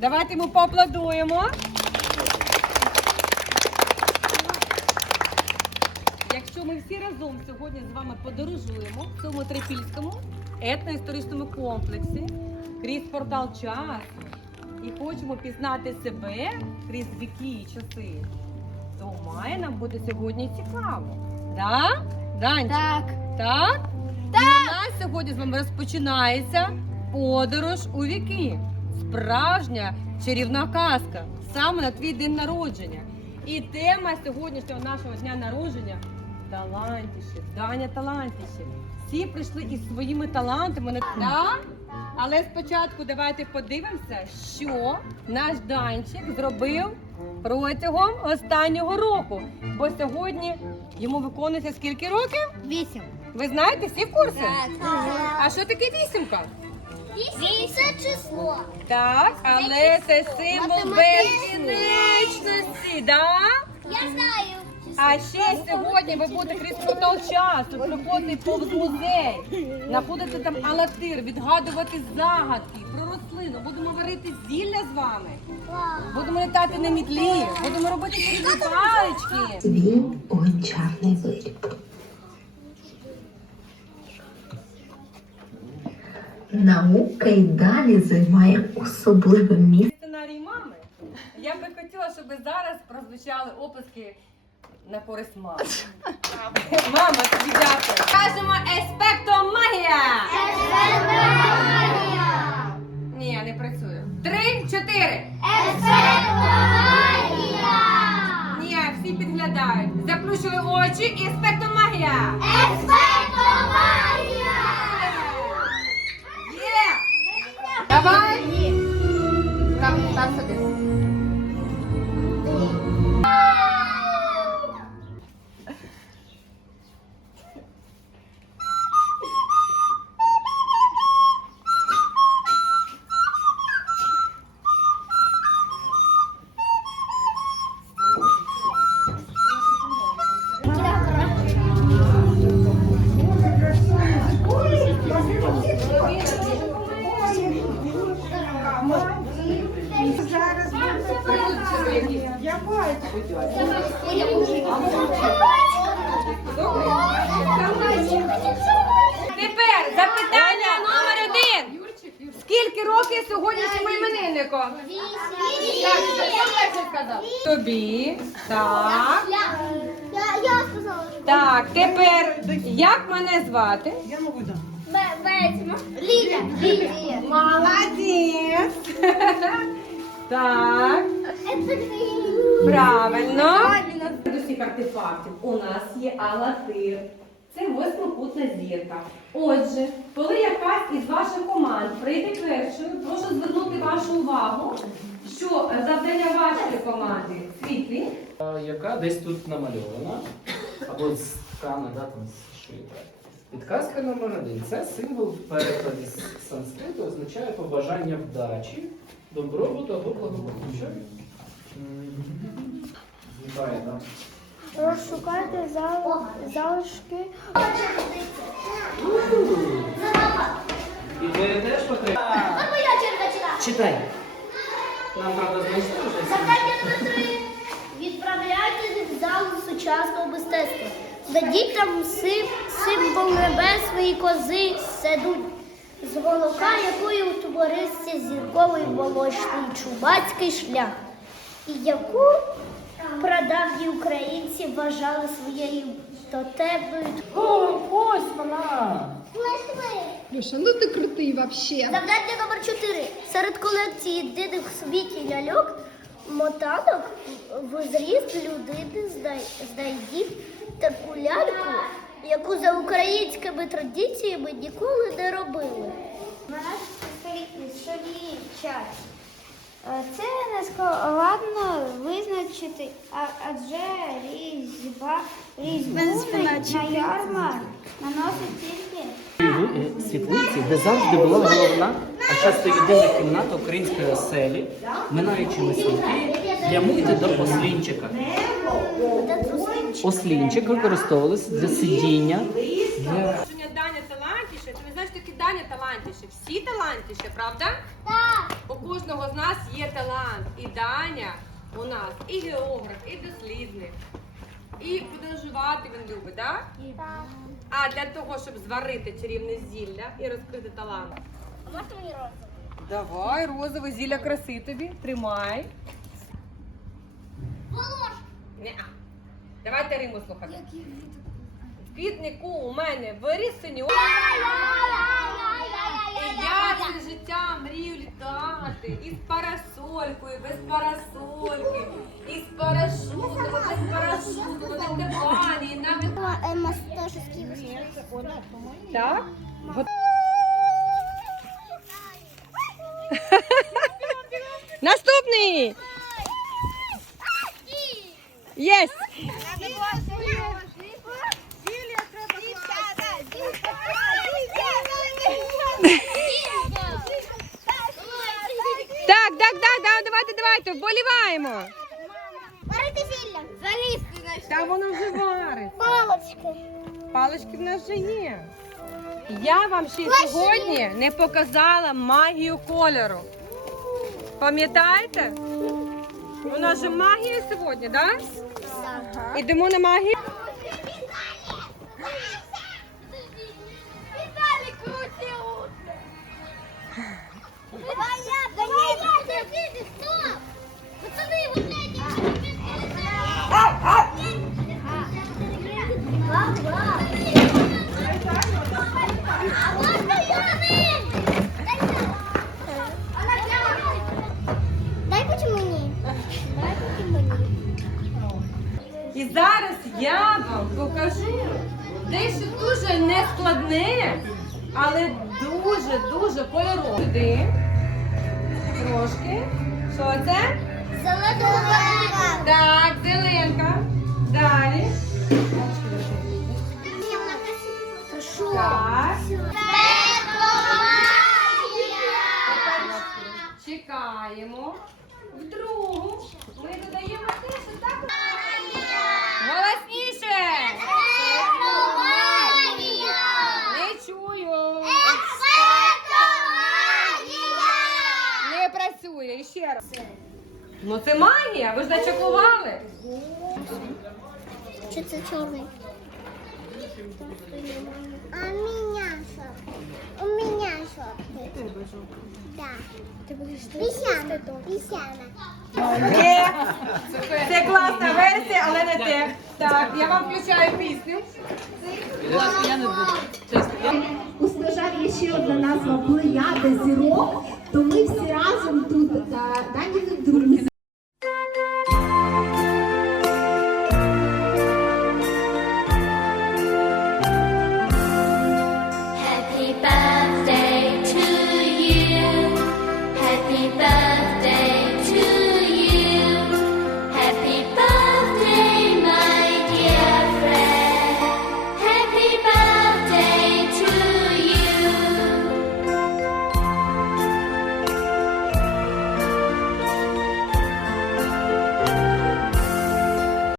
Давайте йому поаплодуємо. Якщо ми всі разом сьогодні з вами подорожуємо в цьому трипільському етноісторичному комплексі крізь портал часу і хочемо пізнати себе крізь віки і часи, то має нам бути сьогодні цікаво. Да? Данчик? Так. Так? Так. І у нас сьогодні з вами розпочинається подорож у віки. Справжня чарівна казка саме на твій день народження. І тема сьогоднішнього нашого дня народження талантіші, Даня талантіші. Всі прийшли із своїми талантами. на- Да? Але спочатку давайте подивимося, що наш Данчик зробив протягом останнього року. Бо сьогодні йому виконується скільки років? Вісім. Ви знаєте, всі в курсі? Так. А що таке вісімка? Вісім це число. Так, але це символ безкінечності, да? Я знаю. А ще сьогодні ви будете крізь портал часу проходити повз музей, знаходити там алатир, відгадувати загадки про рослину. Будемо варити зілля з вами. Будемо літати на мітлі, будемо робити чарівні палички. Свій гончарний виріб. Наука й далі займає особливе місце. Сценарій мами. Я би хотіла, щоб зараз прозвучали оплески на користь мами. Мама, тобі дякую. Кажемо еспекто магія! Ні, я не працює. Три, чотири. Ні, всі підглядають. Заплющили очі і еспекто магія. Є! Давай! Там, там сиди. Тепер Скільки років сьогоднішньому імениннику? Так, що сказав? Тобі. Так. Я сказала. Так, тепер як мене звати? Ведьма. Ліля. Лілія. Молодець. Так, правильно. З усіх артефактів у нас є алатир. Це восьмикутна зірка. Отже, коли якась із ваших команд прошу звернути вашу увагу, що завдання вашої команди світлі. Яка десь тут намальована, або з ткана, да, там зшита. Підказка номер один. Це символ в перекладі з санскриту означає побажання вдачі, добробуту або благополуччя. Злітає, так? Розшукайте зал... залишки. І ви теж потрібно. Моя черга читати. Читай. Нам треба знайти вже. Завдання номер три. Відправляйтесь в зал сучасного мистецтва. Дадіть там сим, символ небесної кози седуть, з голока якої утворився зірковий молочний чубацький шлях, і яку прадавні українці вважали своєю тотемною. О, ось вона! Леша, ну ти крутий вообще. Завдання номер 4. Серед колекції єдиних в світі ляльок мотанок в зріст людини знай- знайдіть таку ляльку, яку за українськими традиціями ніколи не робили. час. Е, Це не складно визначити, а- адже різьба різьбу на ярмарк наносить тільки е, світлиці, де завжди була головна, а часто єдина кімната української оселі, минаючи висоти, прямуйте до ослінчика. Ослінчик використовувався для сидіння, для Даня талантіше, ти не знаєш, таки Даня Даня талантіше. Всі талантіше, правда? Так. У кожного з нас є талант. І Даня у нас і географ, і дослідник. І подорожувати він любить, так? Так. А для того, щоб зварити чарівне зілля і розкрити талант. А можна мені розум? Давай, розове зілля краси тобі. Тримай. Волош. Неа. Давайте Риму слухати. В квітнику у мене виріс. Я все життя мрію літати із парасолькою, без парасольки, із парашутом, без парашуту, на дивані, навіть. Мастошевський Так? Наступний! Єс! Так, давайте, вболіваємо. Варити зілля. Залізти на Та воно вже варить. палочки. Палички в нас вже є. Я вам ще й сьогодні не показала магію кольору. Пам'ятаєте? У нас же магія сьогодні, так? Да? Ідемо на магію. Вам дещо дуже нескладне, але дуже-дуже кольорове. Трошки. Що це? Зеленого Так, зеленка. Далі. Так. Чекаємо. В другу. Ми додаємо те, що так. Голосніше. Не чую. Не працює. Ще раз. Ну це магія, ви ж начекували. Чи це чорний? А у меня? У меня что? Да. Писяна. Писяна. Є. Це класна версія, але не те. Так, я вам включаю пісню. У стожарі є ще одна назва плеяда зірок, то ми всі разом тут, е, дані не друзі.